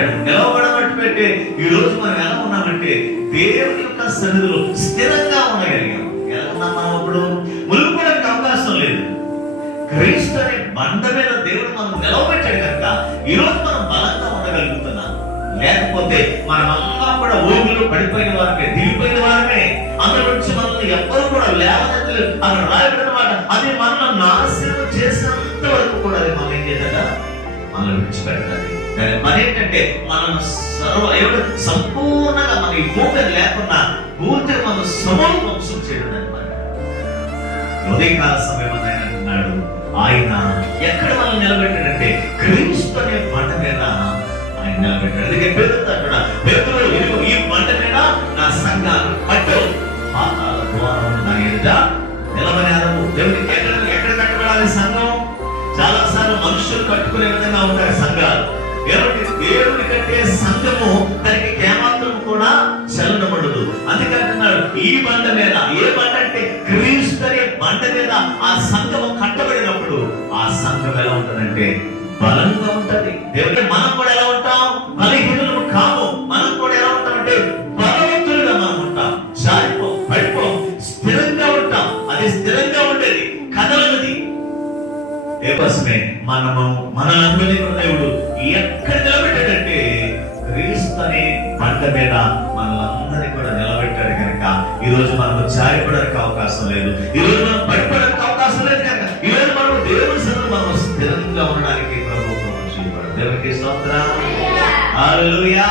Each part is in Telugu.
పెట్టాడు. నిలవబడబట్టి పెట్టి ఈ రోజు మనం ఎలా ఉన్నామంటే దేవుని యొక్క సన్నిధిలో స్థిరంగా ఉండగలిగాం. ఎలా ఉన్నాం మనం? ఇప్పుడు ములుగుకోవడానికి అవకాశం లేదు. క్రీస్తు అనే బండ మీద దేవుడు మనం నిలవబెట్టాడు కనుక ఈ రోజు మనం బలంగా ఉండగలుగుతున్నాం. లేకపోతే మనమంతా కూడా ఊపిలో పడిపోయిన వారమే, దిగిపోయిన వారమే. అందులో నుంచి మనల్ని ఎవ్వరు కూడా లేవనెత్తలేదు. అక్కడ రాయబడిన మాట, అది మనల్ని నాశనం చేసినంత వరకు కూడా అది మనం ఏం చేద్దా మనల్ని విడిచిపెడతాది. దాని పని ఏంటంటే మనం సంపూర్ణంగా మన ఈ భూమి లేకుండా పూర్తిగా మనం సమూలం చేయడం అనమాట. ఉదయకాల సమయం ఆయన అంటున్నాడు, ఆయన ఎక్కడ మనం నిలబెట్టాడంటే క్రీస్తు అనే బండ మీద ఆయన నిలబెట్టాడు. అందుకే పేతురు ఈ బండ మీద నా సంఘాన్ని కట్టు, పాతాళ ద్వారం నా ఎదుట నిలబడేదము. దేవుడికి ఎక్కడ కట్టబడాలి సంఘం? చాలా సార్లు మనుషులు కట్టుకునే విధంగా ఉంటాయి సంఘాలు. దేవుడి కట్టే సంఘము దానికి ఏమాత్రం కూడా చలనబడదు. అందుకంటున్నాడు ఈ బండ మీద. ఏ బండ అంటే క్రీస్తు అనే బండ మీద ఆ సంఘము కట్టబడినప్పుడు ఆ సంఘం ఎలా ఉంటుందంటే బలంగా ఉంటది. దేవుడి మనం కూడా ఎలా ఉంటాం? బలహీనులు కాము. మనం కూడా ఎలా ఉంటామంటే బలవంతులుగా మనం ఉంటాం. జారిపోం, పడిపోం, స్థిరంగా ఉంటాం. అది స్థిరంగా ఉండేది, కదలనిది. దేవస్మే మనము మనల్ని దేవుడు ఎక్కడ నిలబెట్టాడంటే క్రీస్తు అనే బండ మీద మనల్ని కూడా నిలబెట్టాడు కనుక ఈ రోజు మనకు జారిపడడానికి అవకాశం లేదు. ఈ రోజు మనం పడిపోవడానికి అవకాశం లేదు కనుక ఈ రోజు మనం దేవుని సన్నిధిలో మనం స్థిరంగా ఉండడానికి ప్రభు చేయబడు. దేవునికి స్తోత్రం, హల్లెలూయా.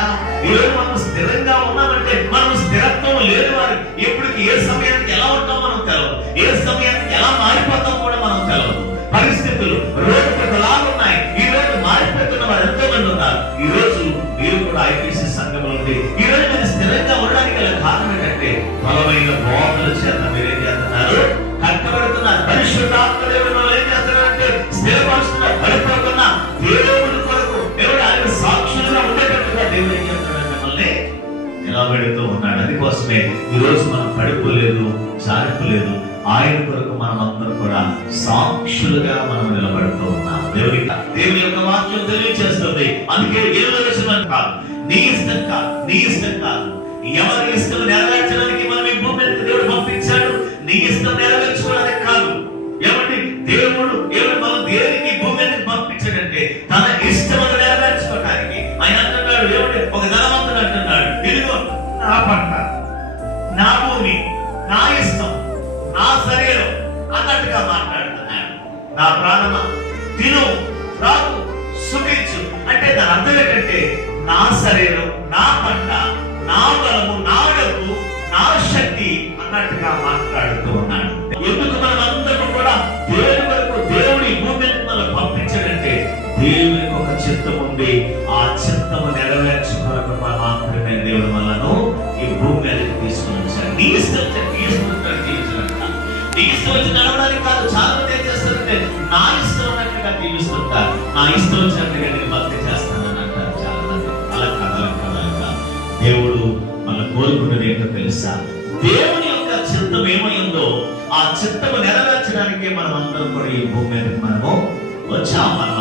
ఈ రోజు మనం స్థిరంగా ఉన్నామంటే మనం స్థిరత్వం లేని వారు ఎప్పటికి ఏ సమయానికి ఎలా ఉంటాం మనం తెలవదు. ఏ సమయానికి ఎలా మారిపోతాం కూడా మనం తెలవదు. పరిస్థితులు రోజు ప్రజలాగున్నాయి. ఈ రోజు మారిపోతున్న వారు ఎంతో మంది ఉన్నారు. ఈ రోజు మీరు కూడా ఐపీసీ సంఘంలో ఉండి ఈ రోజు మీరు స్థిరంగా ఉండడానికి గల కారణం ఏంటంటే బలమైన బోధల చేత మీరేం చేస్తున్నారు? కట్టబడుతున్నారు. పరిశుద్ధాత్మ దేవుడు ఏం చేస్తున్నారంటే స్థిరపరుస్తున్నారు. పడిపోతున్న దేవుడి కొరకు దేవుడు ఆయన సాక్షులుగా ఉండేటట్టుగా దేవుడు ఏం చేస్తున్నాడు? మిమ్మల్ని నిలబెడుతూ ఉన్నాడు. అందుకోసమే ఈ రోజు మనం పడిపోలేదు, జారిపోలేదు. ఆయన కొరకు మనం అందరం కూడా సాక్షులుగా మనం నిలబడుతూ ఉన్నాం. దేవుని యొక్క వాక్యం తెలియజేస్తుంది. అందుకే కాదు, నీ ఇష్టం కాదు, నీ ఇష్టం కాదు, ఎవరి ఇష్టం నెరవేర్చడానికి మనం ఈ భూమి మీద దేవుడు పంపించాడు. నీ ఇష్టం నెరవేర్చుకోవడానికి కాదు. దేవుడు మనం దేనికి భూమి మీద పంపించాడంటే తన ఇష్టం నెరవేర్చుకోవడానికి. ఆయన అంటున్నాడు, ఒక ధనవంతుడు అంటున్నాడు, ఇదిగో నా పంట, నా భూమి, నా ఇష్టం, నా శరీరం అన్నట్టుగా మాట్లాడుతున్నాడు. నా ప్రాణమా తిను, త్రాగు, సుఖించు అంటే దాని అర్థం ఏంటంటే నా శరీరం, నా పంట, నా బలము, నా డబ్బు, నా శక్తి అన్నట్టుగా మాట్లాడుతూ ఉన్నాడు. ఎందుకు మనం అందరూ కూడా దేవుని వరకు దేవుడి భూమి మనం పంపించాడంటే దేవునికి ఒక చిత్తం ఉంది. ఆ చిత్తము నెరవేర్చుకోవడం మాత్రమే దేవుడు మనను ఈ భూమి మీదకి తీసుకుని వచ్చాడు. నీ ఇష్టం తీసుకుంటాడు జీవించాలంట. నీ ఇష్టం వచ్చి నడవడానికి కాదు. చాలా మంది ఏం చేస్తారంటే నా ఇష్టం ఉన్నట్టుగా జీవిస్తుంటారు. నా ఇష్టం వచ్చినట్టుగా నేను భక్తి చేస్తానని అంటారు చాలా మంది. అలా కదలక దేవుడు మన కోరుకున్నది ఏంటో తెలుసా? దేవుని యొక్క చిత్తం ఏమైందో ఆ చిత్తము నెరవేర్చడానికే మనం అందరం కూడా ఈ భూమి మీదకి మనము వచ్చాము. మనం